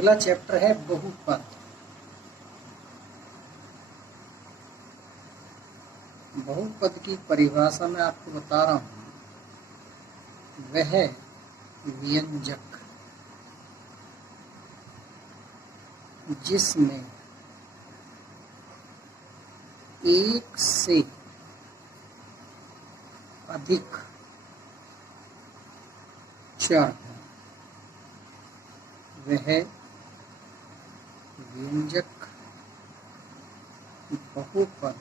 अगला चैप्टर है बहुपद। बहुपद की परिभाषा मैं आपको बता रहा हूँ, वह व्यंजक जिसमें एक से अधिक चर हैं, वह व्यंजक बहुपद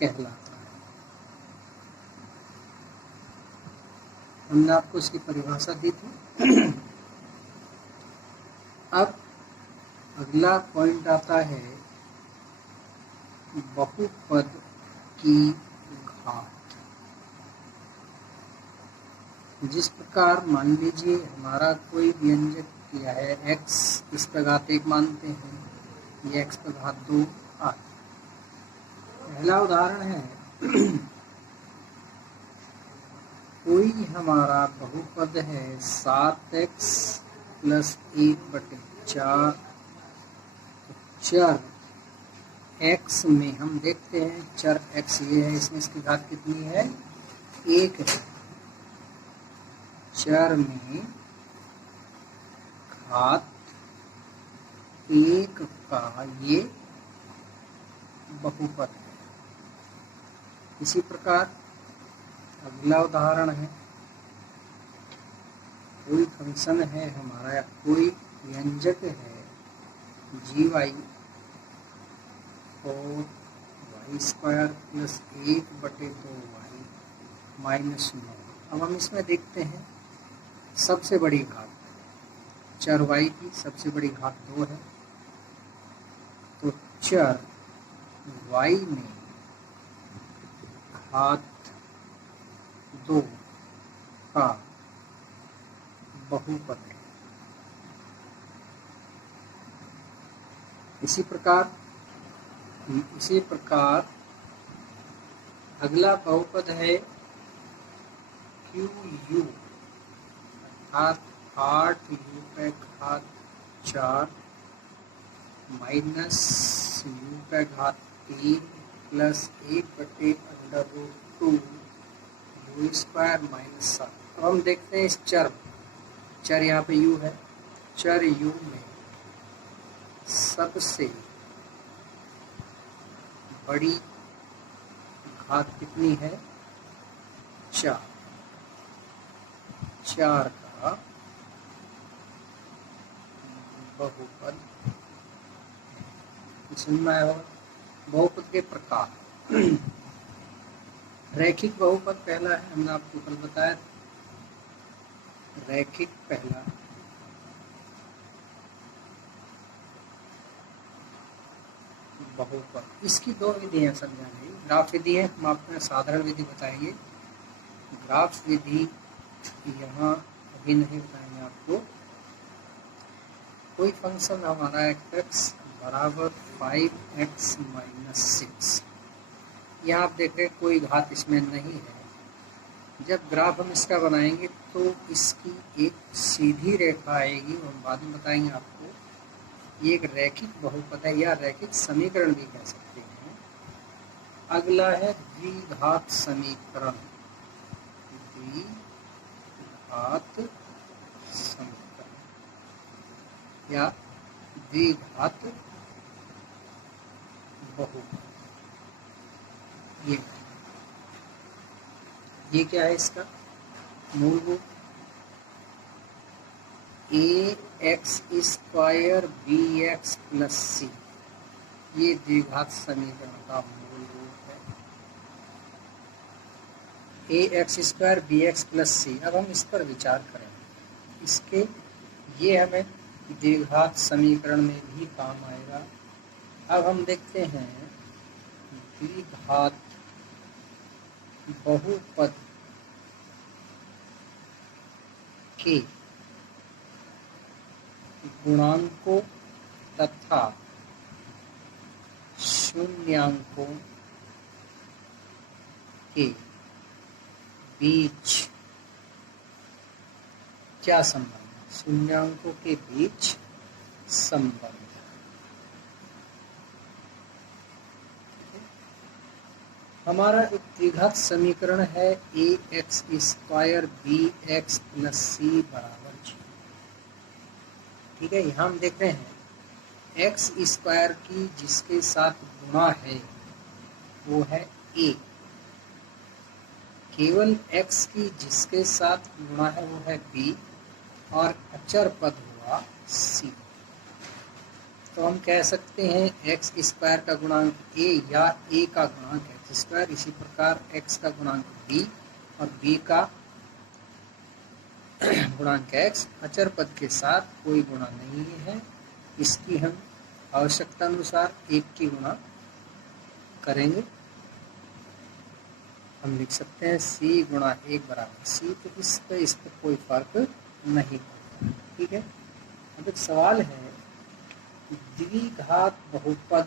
कहलाता है। हमने आपको इसकी परिभाषा दी थी। अब अगला पॉइंट आता है बहुपद की घात। जिस प्रकार मान लीजिए हमारा कोई व्यंजक किया है x, इस पर घात 1 मानते हैं, ये x पर घात 2 आदि। पहला उदाहरण है कोई हमारा बहुपद है 7x + 1/4। चर x में हम देखते हैं, चर x ये है, इसमें इसकी घात कितनी है? 1 है। चर में घात 1 का ये बहुपद है। इसी प्रकार अगला उदाहरण है, कोई फंक्शन है हमारा या कोई व्यंजक है gy और y² + 1/2y - 9। अब हम इसमें देखते हैं सबसे बड़ी घात, चर y की सबसे बड़ी घात 2 है, तो चर y में घात 2 का बहुपद है। इसी प्रकार अगला बहुपद है QU, अर्थात 8u का घात 4 - u का घात 3 + 1/√2 u² - 7। अब हम देखते हैं इस चर यहाँ पे u है, चर u में सबसे बड़ी घात कितनी है? 4। 4 का बहुपद सुनना है। और बहुपद के प्रकार, रैखिक बहुपद पहला है, हमने आपको कल बताया। रैखिक पहला बहुपद, इसकी 2 विधियां समझाने। ग्राफ विधि है, हम आपको साधारण विधि बताएंगे। ग्राफ विधि यहाँ अभी नहीं बताएंगे आपको। कोई फंक्शन हमारा x = 5x - 6, यहाँ आप देख रहे हैं कोई घात इसमें नहीं है। जब ग्राफ हम इसका बनाएंगे तो इसकी एक सीधी रेखा आएगी, हम बाद में बताएंगे आपको। ये एक रैखिक बहुपद है या रैखिक समीकरण भी कह सकते हैं। अगला है द्विघात समीकरण। द्विघात समीकरण या द्विघात बहुपद। ये क्या है? इसका मूलभूत ax² bx + c, ये द्विघात समीकरण का मूल रूप है। ax² bx + c। अब हम इस पर विचार करें, इसके ये हमें द्विघात समीकरण में भी काम आएगा। अब हम देखते हैं द्विघात बहुपद के गुणांकों तथा शून्यांकों के बीच क्या संबंध है? शून्यांकों के बीच संबंध। हमारा एक द्विघात समीकरण है a x square b x plus c बराबर 0। ठीक है, यहाँ हम देख रहे हैं एक्स स्क्वायर की जिसके साथ गुणा है वो है ए, केवल x की जिसके साथ गुणा है वो है b, और अचर पद हुआ c। तो हम कह सकते हैं x स्क्वायर का गुणांक a या a का गुणांक x स्क्वायर, इसी प्रकार x का गुणांक b और b का गुणांक x अचर पद के साथ कोई गुणा नहीं है। इसकी हम आवश्यकता अनुसार एक की गुणा करेंगे। हम लिख सकते हैं c गुणा 1 बराबर c, तो इस पर कोई फर्क नहीं पड़ता। ठीक है, अब एक सवाल है, द्विघात बहुपद,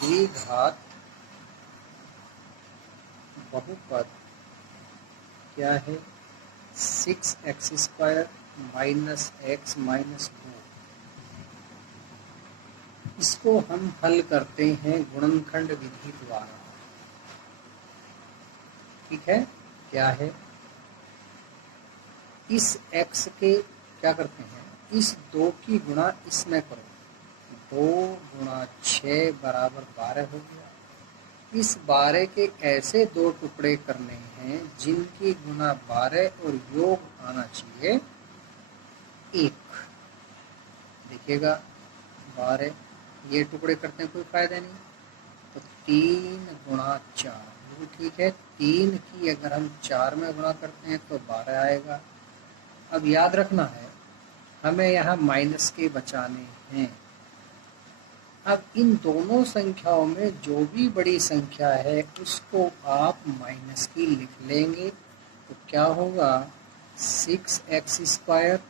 द्विघात बहुपद क्या है? 6x square minus x minus 2। इसको हम हल करते हैं गुणनखंड विधि द्वारा। ठीक है, क्या है? इस x के क्या करते हैं, इस 2 की गुणा इसमें करो, 2 गुणा 6 बराबर 12 हो गया। इस 12 के ऐसे 2 टुकड़े करने हैं जिनकी गुणा 12 और योग आना चाहिए 1। देखिएगा 12 ये टुकड़े करते हैं, कोई फायदा नहीं, तो 3 गुणा 4, वो ठीक है। 3 की अगर हम 4 में गुणा करते हैं तो 12 आएगा। अब याद रखना है हमें यहाँ माइनस के बचाने हैं। अब इन दोनों संख्याओं में जो भी बड़ी संख्या है उसको आप माइनस की लिख लेंगे, तो क्या होगा? 6x स्क्वायर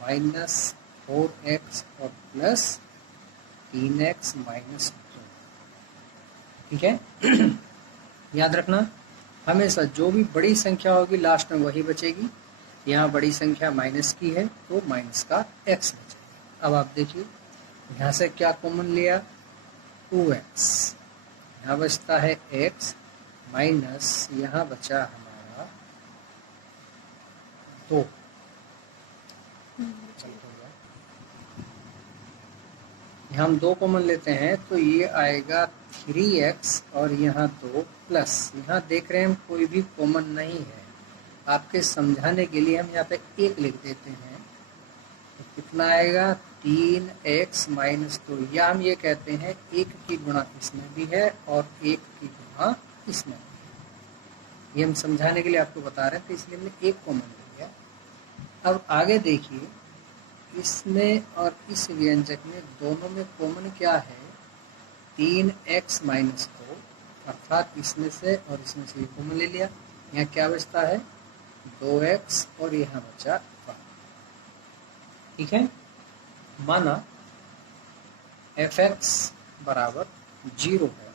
माइनस 4x और प्लस 3x माइनस 2। ठीक है, याद रखना हमेशा जो भी बड़ी संख्या होगी लास्ट में वही बचेगी। यहाँ बड़ी संख्या माइनस की है तो माइनस का x बचेगा। अब आप देखिए यहाँ से क्या कॉमन लिया? 2x, यहाँ बचता है x माइनस यहाँ बचा हमारा 2। यहाँ हम 2 कॉमन लेते हैं तो ये आएगा 3x और यहाँ 2 प्लस, यहाँ देख रहे हैं हम कोई भी कॉमन नहीं है। आपके समझाने के लिए हम यहाँ पे 1 लिख देते हैं, तो कितना आएगा? 3x माइनस 2, या हम ये कहते हैं 1 की गुणा इसमें भी है और 1 की गुणा इसमें भी। ये हम समझाने के लिए आपको बता रहे हैं, तो इसलिए हमने 1 कॉमन ले लिया। अब आगे देखिए, इसमें और इस व्यंजक में दोनों में कॉमन क्या है? 3x माइनस 2, अर्थात इसमें से और इसमें से कॉमन ले लिया। यहाँ क्या बचता है? 2x और यहाँ बचा 1। ठीक है, माना fx बराबर 0 है,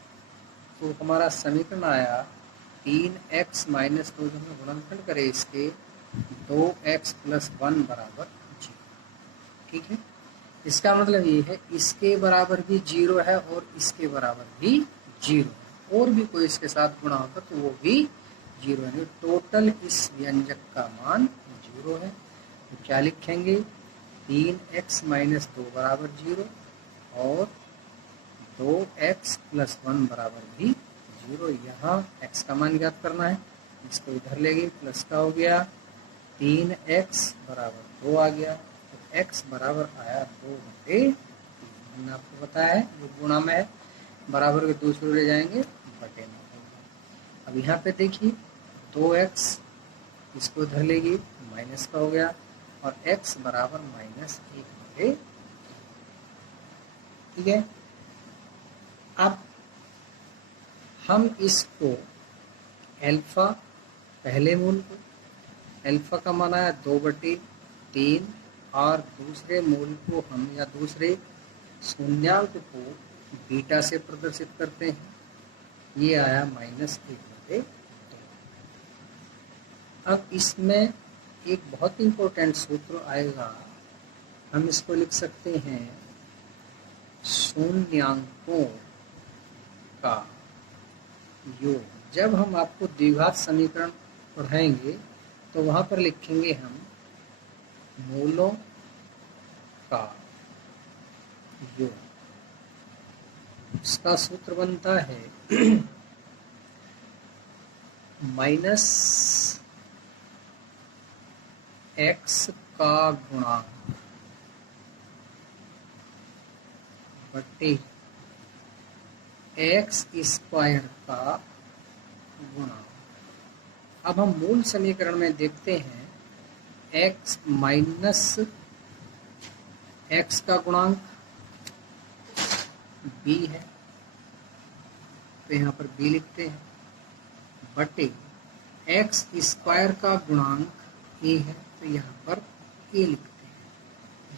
तो हमारा समीकरण आया 3x माइनस 2, जो हम गुणनखंड करें इसके 2x प्लस 1 बराबर 0। ठीक है, इसका मतलब ये है इसके बराबर भी 0 है और इसके बराबर भी 0 है, और भी कोई इसके साथ गुणा होगा तो वो भी 0 है। टोटल इस व्यंजक का मान 0 है। तो क्या लिखेंगे? 3x माइनस 2 बराबर 0 और 2x प्लस 1 बराबर भी 0। यहाँ x का मान ज्ञात करना है, इसको इधर ले गए, प्लस का हो गया, 3x बराबर 2 आ गया, तो x बराबर आया 2/3। हमने आपको बताया है वो गुणा में है, बराबर के दूसरे ले जाएंगे बटे में होगा। अब यहाँ पे देखिए 2x, इसको इधर लेगी, माइनस का हो गया, और x बराबर -1/। ठीक है, अब हम इसको अल्फा, पहले मूल को अल्फा का मान आया 2/3, और दूसरे मूल को हम या दूसरे शून्यांक को बीटा से प्रदर्शित करते हैं, ये आया -1/2। अब इसमें एक बहुत इम्पोर्टेंट सूत्र आएगा, हम इसको लिख सकते हैं शून्यांकों का योग। जब हम आपको द्विघात समीकरण पढ़ाएंगे तो वहाँ पर लिखेंगे हम मूलों का योग। इसका सूत्र बनता है माइनस एक्स का गुणांक बटे एक्स स्क्वायर का गुणांक। अब हम मूल समीकरण में देखते हैं x माइनस एक्स का गुणांक b है, तो यहाँ पर b लिखते हैं, बटे एक्स स्क्वायर का गुणांक a है, तो यहाँ पर a लिखते हैं।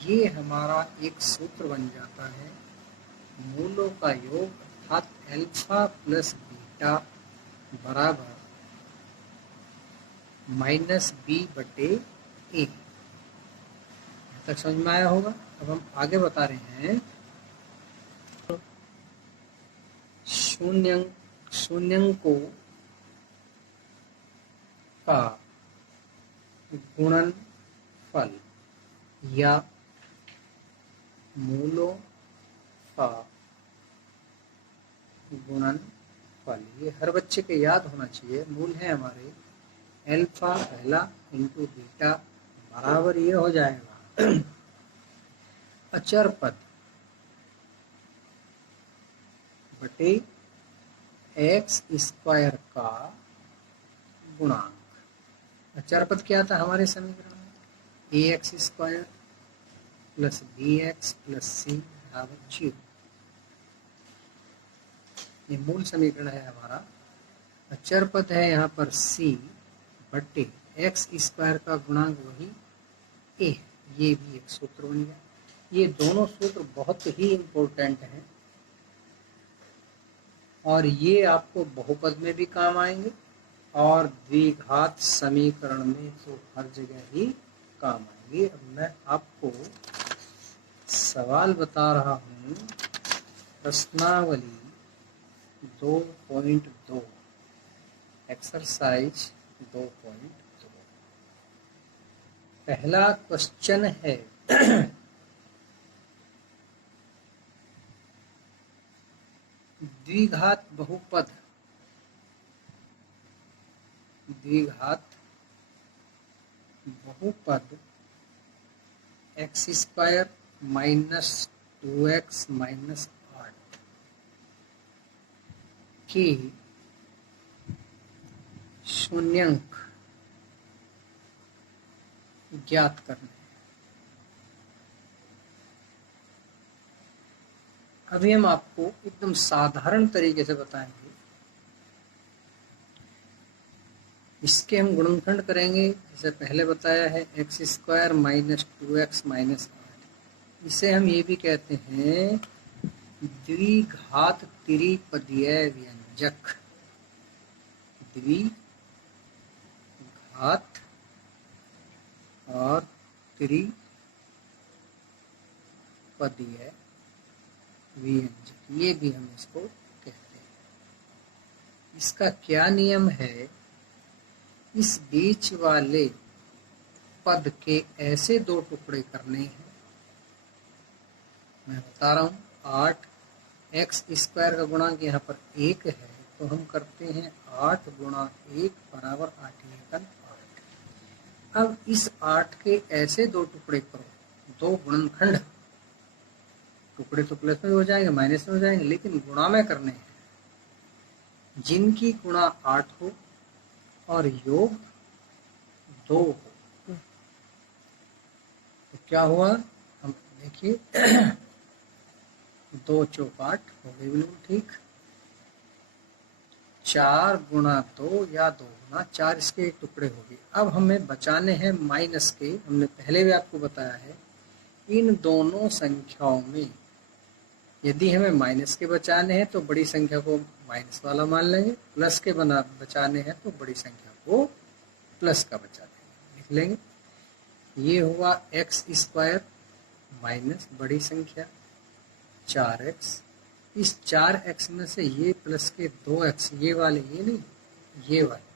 ये हमारा एक सूत्र बन जाता है मूलों का योग, अर्थात अल्फा प्लस बीटा बराबर माइनस बी बटे ए। यहाँ तक समझ में आया होगा। अब हम आगे बता रहे हैं शून्यंकों का गुणनफल या मूलों का गुणनफल। ये हर बच्चे के याद होना चाहिए। मूल है हमारे अल्फा पहला इंटू बीटा बराबर ये हो जाएगा अचर पद बटे एक्स स्क्वायर का गुणांक। अचर पद क्या था हमारे समीकरण में? A x square plus b x plus c बराबर 0। ये मूल समीकरण है हमारा। अचर पद है यहाँ पर c बटे एक्स स्क्वायर का गुणांक वही a। ये भी एक सूत्र बन गया। ये दोनों सूत्र बहुत ही इम्पोर्टेंट हैं और ये आपको बहुपद में भी काम आएंगे और द्विघात समीकरण में तो हर जगह ही काम आएंगे। अब मैं आपको सवाल बता रहा हूँ, प्रश्नावली 2.2 एक्सरसाइज 2.2। पहला क्वेश्चन है द्विघात बहुपद x square minus 2x minus 8 के शून्यंक ज्ञात करने। अभी हम आपको एकदम साधारण तरीके से बताएंगे। इसके हम गुणनखंड करेंगे, जैसे पहले बताया है x square minus 2x minus 8। इसे हम ये भी कहते हैं द्विघात त्रिपदीय व्यंजक। द्विघात और त्रिपदीय व्यंजक, ये भी हम इसको कहते हैं। इसका क्या नियम है? इस बीच वाले पद के ऐसे दो टुकड़े करने हैं। मैं बता रहा हूँ 8 एक्स स्क्वायर का गुणांक यहाँ पर 1 है, तो हम करते हैं 8 गुणा 1 बराबर 8 एकल 8। अब इस 8 के ऐसे दो टुकड़े करो, दो गुणनखंड। टुकड़े तो प्लस में हो जाएंगे, माइनस में हो जाएंगे, लेकिन गुणा में करने हैं जिनकी गुणा 8 हो और योग 2 हो। तो क्या हुआ? हम देखिए 2 चौक 8 हो गई, बिल्कुल ठीक। 4 गुणा 2 या 2 गुणा 4, इसके एक टुकड़े हो गए। अब हमें बचाने हैं माइनस के। हमने पहले भी आपको बताया है, इन दोनों संख्याओं में यदि हमें माइनस के बचाने हैं तो बड़ी संख्या को माइनस वाला मान लेंगे, प्लस के बचाने हैं तो बड़ी संख्या को प्लस का बचा देंगे, लिख लेंगे। ये हुआ एक्स स्क्वायर माइनस बड़ी संख्या 4x। इस 4x में से ये प्लस के 2x, ये वाले, ये नहीं, ये वाले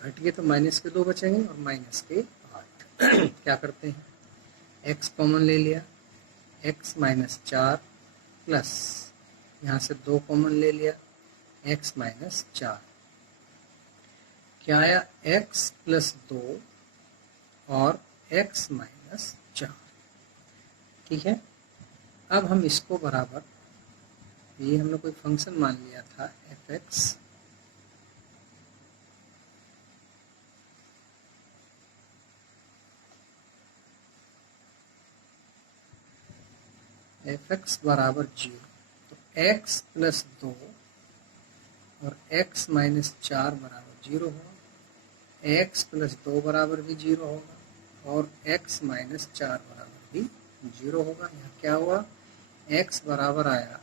घट गए तो माइनस के 2 बचेंगे और माइनस के 8। क्या करते हैं, x कॉमन ले लिया, x माइनस 4 प्लस यहाँ से 2 कॉमन ले लिया, x माइनस 4। क्या आया, x प्लस 2 और x माइनस 4। ठीक है, अब हम इसको बराबर, ये हमने कोई फंक्शन मान लिया था f(x), f(x) बराबर 0, तो x प्लस 2 और x माइनस 4 बराबर 0 होगा, x प्लस 2 बराबर भी 0 होगा और x माइनस 4 बराबर भी 0 होगा। यहाँ क्या हुआ, x बराबर आया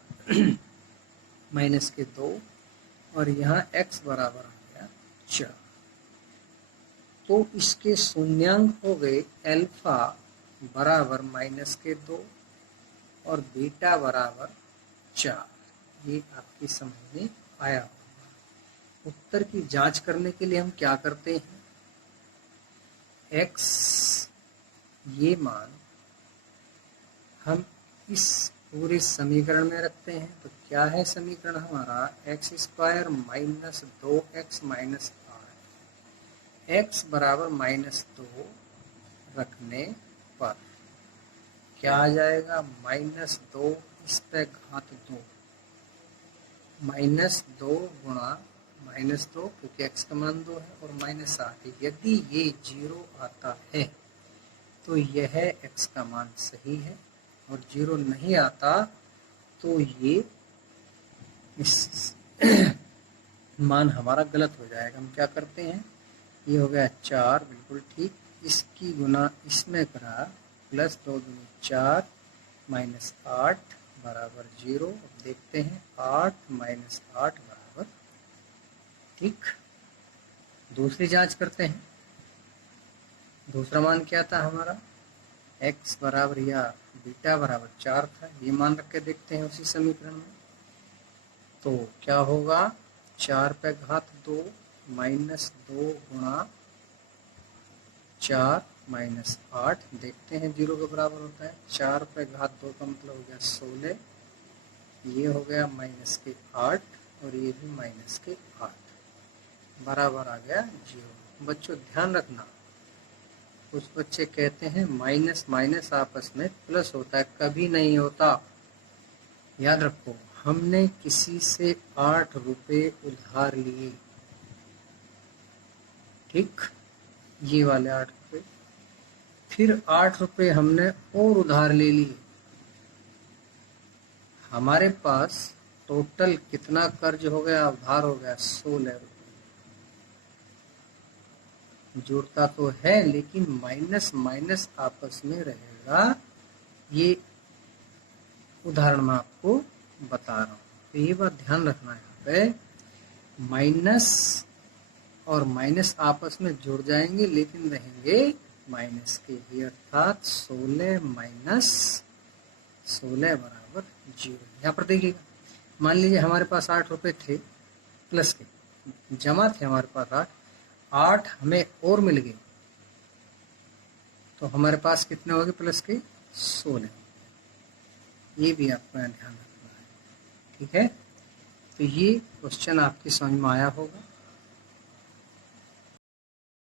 माइनस के 2 और यहाँ x बराबर आ गया 4। तो इसके शून्यांक हो गए अल्फा बराबर माइनस के 2 और बीटा बराबर 4। ये आपकी समझ में आया होगा। उत्तर की जांच करने के लिए हम क्या करते हैं, x ये मान हम इस पूरे समीकरण में रखते हैं। तो क्या है समीकरण हमारा, x square minus 2x minus 8, x बराबर माइनस 2 रखने पर क्या आ जाएगा, माइनस 2 इस पे घात 2, माइनस 2 गुणा माइनस 2 क्योंकि x का मान 2 है और माइनस 8। यदि ये 0 आता है तो यह x का मान सही है और 0 नहीं आता तो ये इस मान हमारा गलत हो जाएगा। हम क्या करते हैं, ये हो गया 4, बिल्कुल ठीक, इसकी गुना इसमें करा, प्लस 2 दूनी 4 माइनस 8 बराबर 0। अब देखते हैं 8 माइनस 8 बराबर, ठीक। दूसरी जांच करते हैं, दूसरा मान क्या था हमारा, x बराबर या बीटा बराबर 4 था, ये मान रख के देखते हैं उसी समीकरण में। तो क्या होगा, 4 पे घात 2 माइनस 2 गुणा 4 माइनस 8, देखते हैं 0 के बराबर होता है। 4 पे घात 2 का मतलब हो गया 16, ये हो गया माइनस के 8 और ये भी माइनस के 8, बराबर आ गया 0। बच्चों ध्यान रखना, कुछ बच्चे कहते हैं माइनस माइनस आपस में प्लस होता है, कभी नहीं होता। याद रखो, हमने किसी से 8 रुपए उधार लिए, ठीक, ये वाले 8 रुपए, फिर 8 रुपए हमने और उधार ले लिए। हमारे पास टोटल कितना कर्ज हो गया, उधार हो गया 16 रुपए। जुड़ता तो है लेकिन माइनस माइनस आपस में रहेगा, ये उदाहरण मैं आपको बता रहा हूँ। तो ये बात ध्यान रखना है, यहाँ पे माइनस और माइनस आपस में जुड़ जाएंगे लेकिन रहेंगे माइनस के ही, अर्थात 16 माइनस 16 बराबर 0। यहाँ पर देखिएगा, मान लीजिए हमारे पास 8 रुपए थे प्लस के, जमा थे हमारे पास 8 हमें और मिल गए, तो हमारे पास कितने हो गए प्लस के 16। ये भी आपको ध्यान रखना है, ठीक है। तो ये क्वेश्चन आपकी समझ में आया होगा।